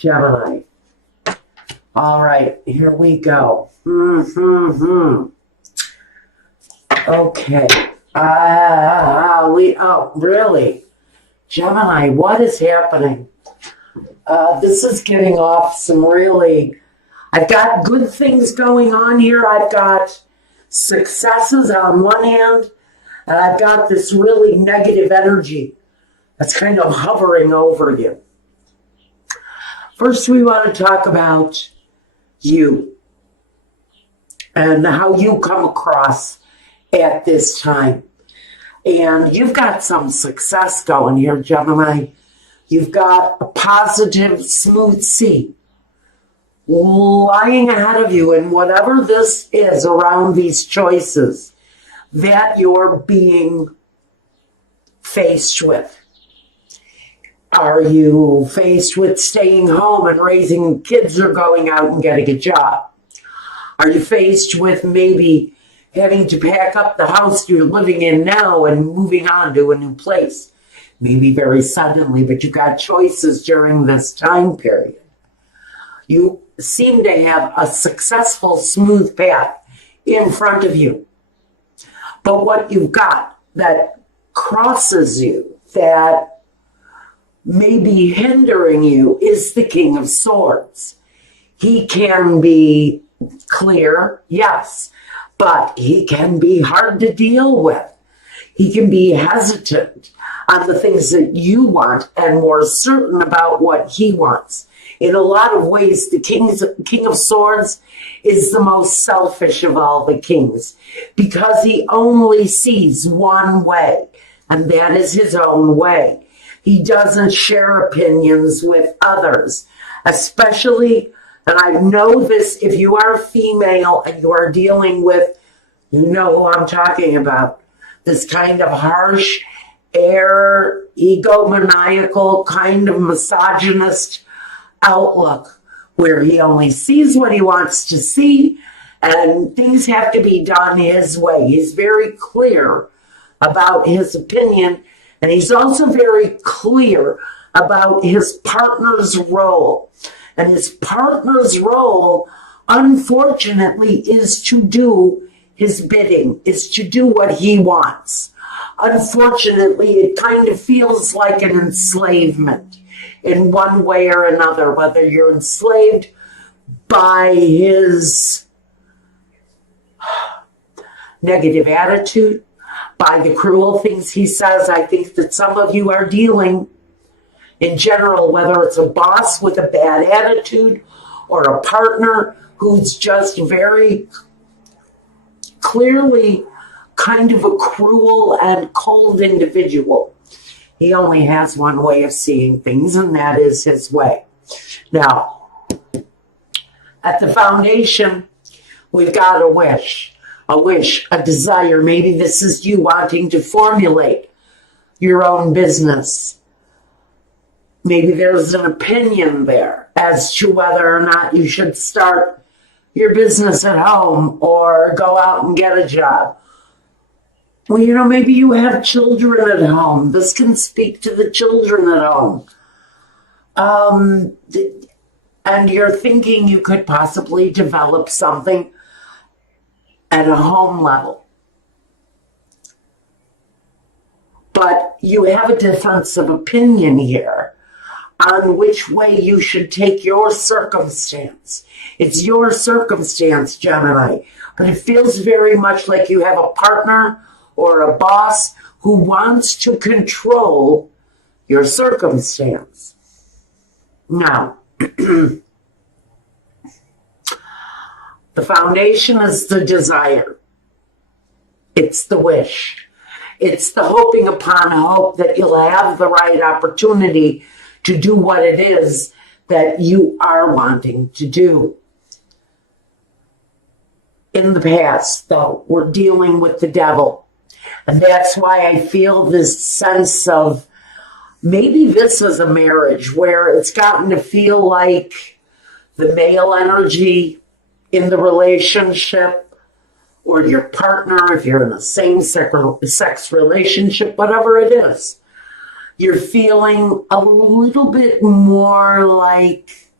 Gemini. All right, here we go. Okay. Really? Gemini, what is happening? This is getting off some really... I've got good things going on here. I've got successes on one hand, and I've got this really negative energy that's kind of hovering over you. First, we want to talk about you and how you come across at this time. And you've got some success going here, Gemini. You've got a positive, smooth sea lying ahead of you, and whatever this is around these choices that you're being faced with. Are you faced with staying home and raising kids or going out and getting a job? Are you faced with maybe having to pack up the house you're living in now and moving on to a new place? Maybe very suddenly, but you got choices during this time period. You seem to have a successful, smooth path in front of you. But what you've got that crosses you, that may be hindering you, is the King of Swords. He can be clear, yes, but he can be hard to deal with. He can be hesitant on the things that you want and more certain about what he wants. In a lot of ways, the King of Swords is the most selfish of all the kings because he only sees one way, and that is his own way. He doesn't share opinions with others, especially, and I know this, if you are a female and you are dealing with, you know who I'm talking about, this kind of harsh, egomaniacal, kind of misogynist outlook where he only sees what he wants to see and things have to be done his way. He's very clear about his opinion, and he's also very clear about his partner's role. And his partner's role, unfortunately, is to do his bidding, is to do what he wants. Unfortunately, it kind of feels like an enslavement in one way or another, whether you're enslaved by his negative attitude, by the cruel things he says. I think that some of you are dealing in general, whether it's a boss with a bad attitude or a partner who's just very clearly kind of a cruel and cold individual. He only has one way of seeing things, and that is his way. Now, at the foundation, we've got a wish, a desire. Maybe this is you wanting to formulate your own business. Maybe there's an opinion there as to whether or not you should start your business at home or go out and get a job. Well, you know, maybe you have children at home. This can speak to the children at home. And you're thinking you could possibly develop something at a home level. But you have a difference of opinion here on which way you should take your circumstance. It's your circumstance, Gemini, but it feels very much like you have a partner or a boss who wants to control your circumstance. Now, the foundation is the desire. It's the wish. It's the hoping upon hope that you'll have the right opportunity to do what it is that you are wanting to do. In the past, though, we're dealing with the devil. And that's why I feel this sense of maybe this is a marriage where it's gotten to feel like the male energy in the relationship, or your partner, if you're in a same-sex relationship, whatever it is, you're feeling a little bit more like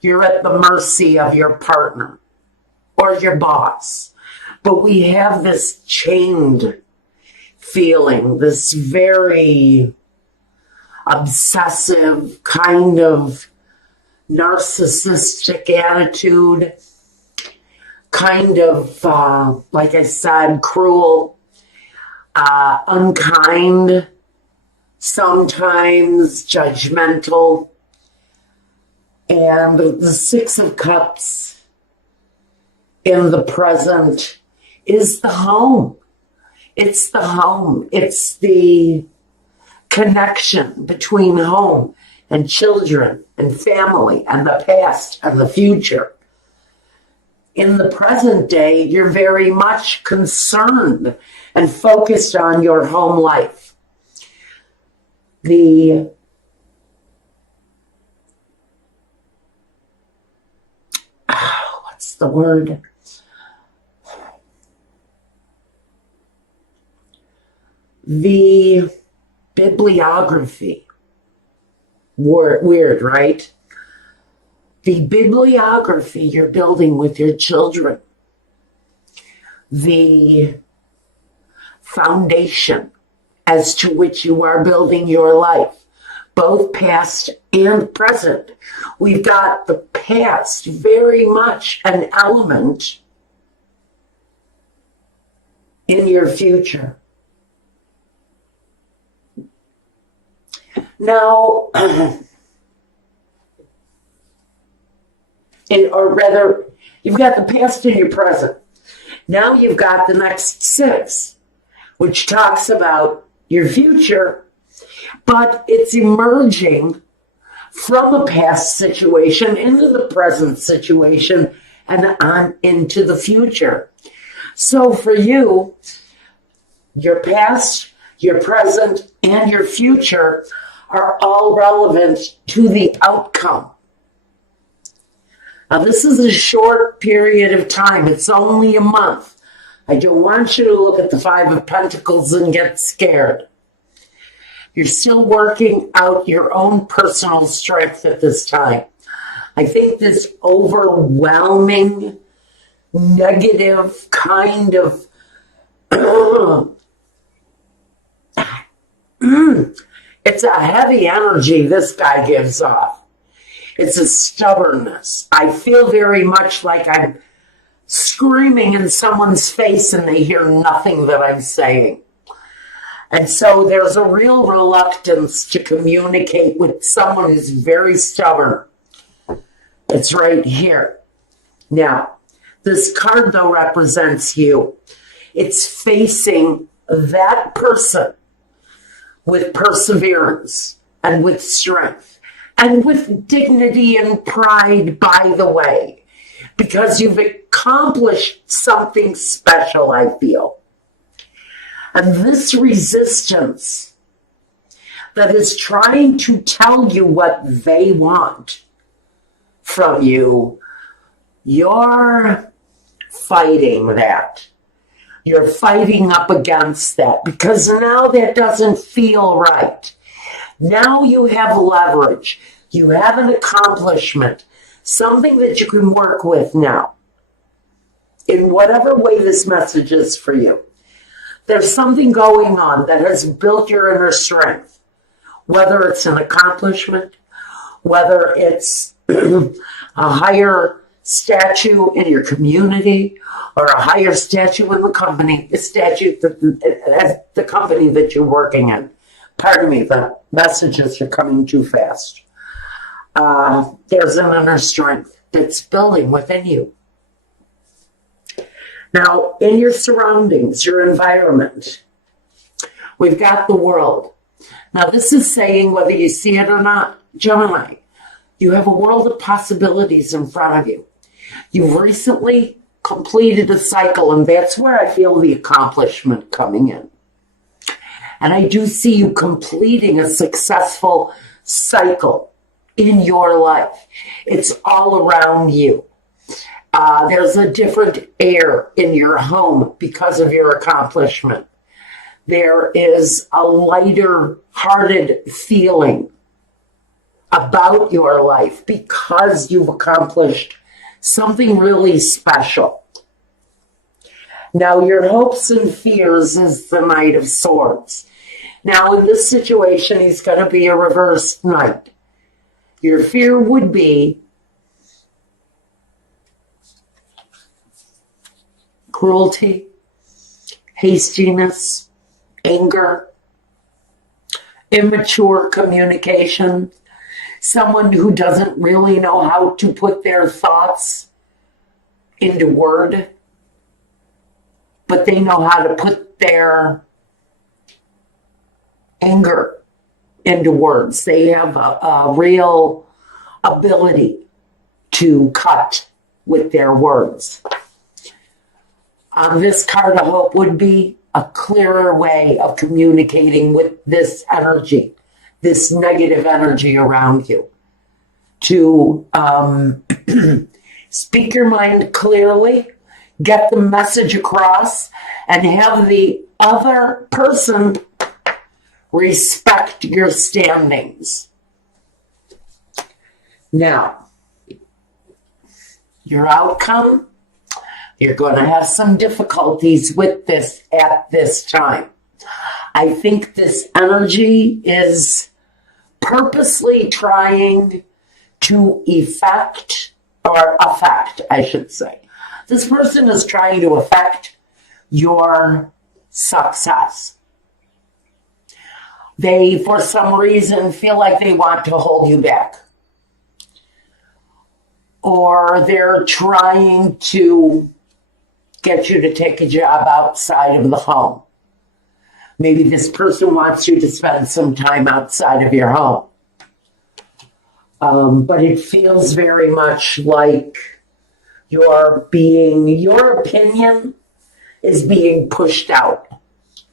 You're at the mercy of your partner or your boss. But we have this chained feeling, this very obsessive kind of narcissistic attitude, kind of, like I said, cruel, unkind, sometimes judgmental. And the Six of Cups in the present is the home. It's the home. It's the connection between home and children and family and the past and the future. In the present day, you're very much concerned and focused on your home life. What's the word? The bibliography. Weird, right? The bibliography you're building with your children. The foundation as to which you are building your life, both past and present. We've got the past very much an element in your future. Now, or rather, you've got the past and your present. Now you've got the next six, which talks about your future, but it's emerging from a past situation into the present situation and on into the future. So for you, your past, your present, and your future are all relevant to the outcome. Now, this is a short period of time. It's only a month. I don't want you to look at the Five of Pentacles and get scared. You're still working out your own personal strength at this time. I think this overwhelming, negative kind of it's a heavy energy this guy gives off. It's a stubbornness. I feel very much like I'm screaming in someone's face and they hear nothing that I'm saying. And so there's a real reluctance to communicate with someone who's very stubborn. It's right here. Now, this card, though, represents you. It's facing that person with perseverance and with strength and with dignity and pride, by the way, because you've accomplished something special, I feel. And this resistance that is trying to tell you what they want from you, you're fighting that. You're fighting up against that because now that doesn't feel right. Now you have leverage. You have an accomplishment, something that you can work with now in whatever way this message is for you. There's something going on that has built your inner strength, whether it's an accomplishment, whether it's a higher statue in your community or a higher statue in the company, the company that you're working in. Pardon me, the messages are coming too fast. There's an inner strength that's building within you. Now, in your surroundings, your environment, we've got the world. Now, this is saying, whether you see it or not, Gemini, you have a world of possibilities in front of you. You've recently completed a cycle, and that's where I feel the accomplishment coming in. And I do see you completing a successful cycle in your life. It's all around you. There's a different air in your home because of your accomplishment. There is a lighter-hearted feeling about your life because you've accomplished something really special. Now, your hopes and fears is the Knight of Swords. Now, in this situation, he's going to be a reversed knight. Your fear would be cruelty, hastiness, anger, immature communication, someone who doesn't really know how to put their thoughts into word, but they know how to put their anger into words. They have a real ability to cut with their words. This card of hope would be a clearer way of communicating with this energy, this negative energy around you. To speak your mind clearly, get the message across, and have the other person respect your standings. Now, your outcome, you're going to have some difficulties with this at this time. I think this energy is purposely trying to affect, I should say. This person is trying to affect your success. They, for some reason, feel like they want to hold you back. Or they're trying to get you to take a job outside of the home. Maybe this person wants you to spend some time outside of your home. But it feels very much like your opinion is being pushed out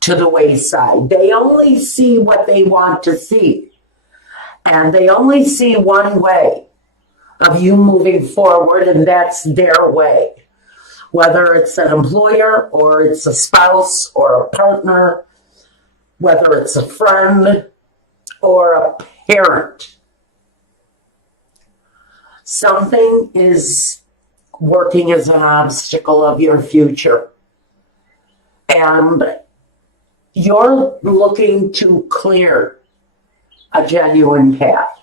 to the wayside. They only see what they want to see. And they only see one way of you moving forward, and that's their way. Whether it's an employer or it's a spouse or a partner, whether it's a friend or a parent. Something is working as an obstacle of your future. And you're looking to clear a genuine path.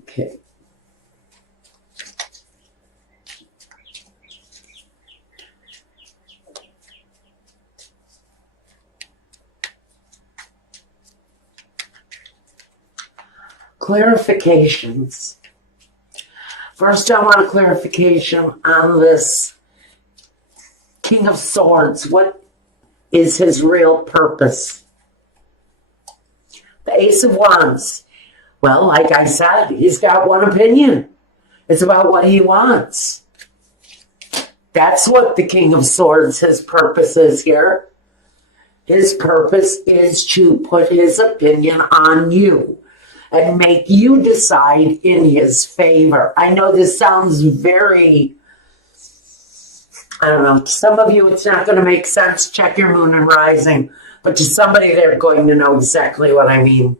Okay. Clarifications. First, I want a clarification on this King of Swords. What is his real purpose? The Ace of Wands. Well, like I said, he's got one opinion. It's about what he wants. That's what the King of Swords, his purpose is here. His purpose is to put his opinion on you and make you decide in his favor. I know this sounds very, I don't know, to some of you it's not going to make sense. Check your moon and rising. But to somebody, they're going to know exactly what I mean.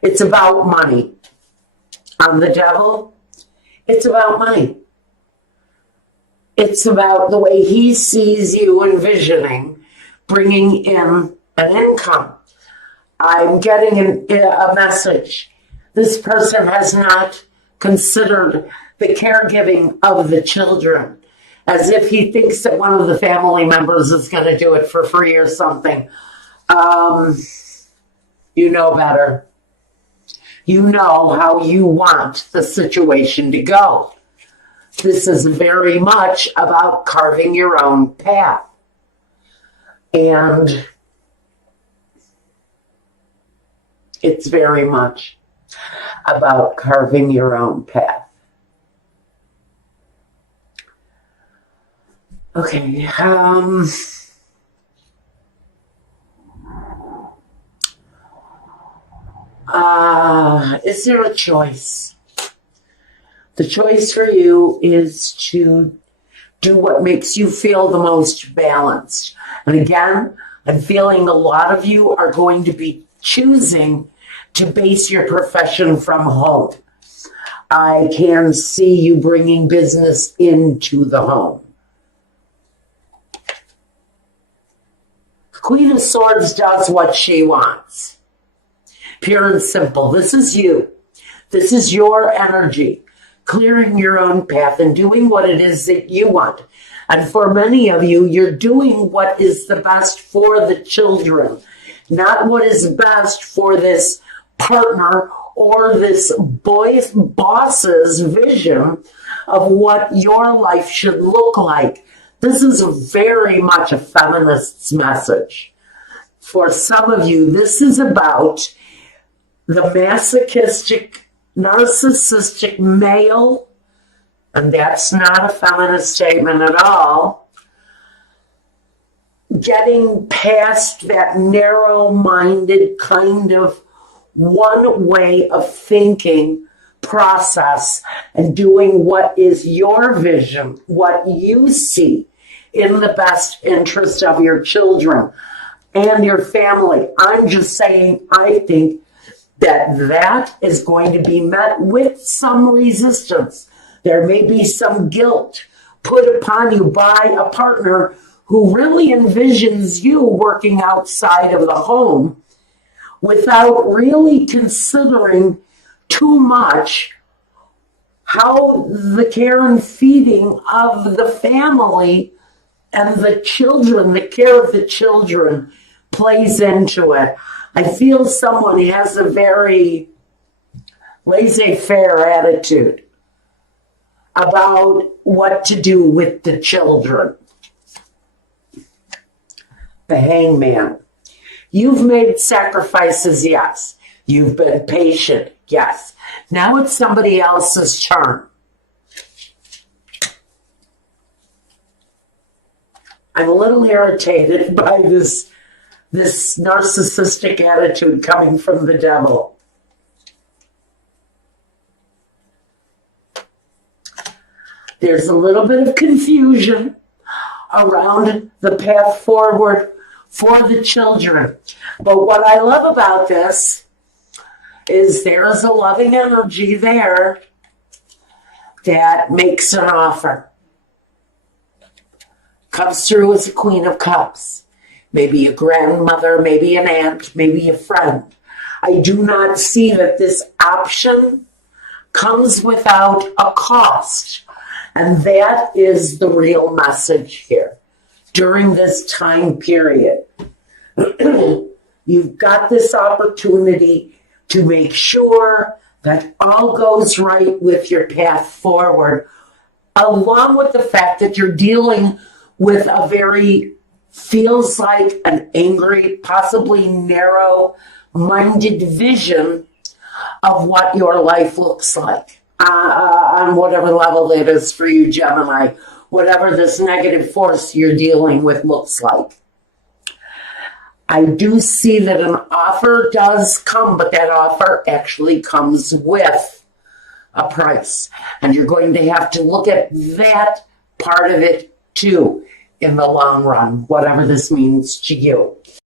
It's about money. On the Devil, it's about money. It's about the way he sees you envisioning bringing in an income. I'm getting a message. This person has not considered the caregiving of the children, as if he thinks that one of the family members is going to do it for free or something. You know better. You know how you want the situation to go. This is very much about carving your own path. And it's very much about carving your own path. Okay. Is there a choice? The choice for you is to Do what makes you feel the most balanced. And again, I'm feeling a lot of you are going to be choosing to base your profession from home. I can see you bringing business into the home. Queen of Swords does what she wants. Pure and simple. This is you. This is your energy. Clearing your own path and doing what it is that you want. And for many of you, you're doing what is the best for the children, not what is best for this partner or this boss's vision of what your life should look like. This is very much a feminist's message. For some of you, this is about the masochistic, narcissistic male, and that's not a feminist statement at all, getting past that narrow-minded kind of one way of thinking process and doing what is your vision, what you see in the best interest of your children and your family. I'm just saying, I think that is going to be met with some resistance. There may be some guilt put upon you by a partner who really envisions you working outside of the home without really considering too much how the care and feeding of the family and the children, the care of the children plays into it. I feel someone has a very laissez-faire attitude about what to do with the children. The Hangman. You've made sacrifices, yes. You've been patient, yes. Now it's somebody else's turn. I'm a little irritated by this narcissistic attitude coming from the devil. There's a little bit of confusion around the path forward for the children. But what I love about this is there's a loving energy there that makes an offer. Comes through as a Queen of Cups. Maybe a grandmother, maybe an aunt, maybe a friend. I do not see that this option comes without a cost. And that is the real message here. During this time period, you've got this opportunity to make sure that all goes right with your path forward, along with the fact that you're dealing with a very, feels like an angry, possibly narrow-minded vision of what your life looks like. On whatever level it is for you, Gemini, whatever this negative force you're dealing with looks like. I do see that an offer does come, but that offer actually comes with a price. And you're going to have to look at that part of it too in the long run, whatever this means to you.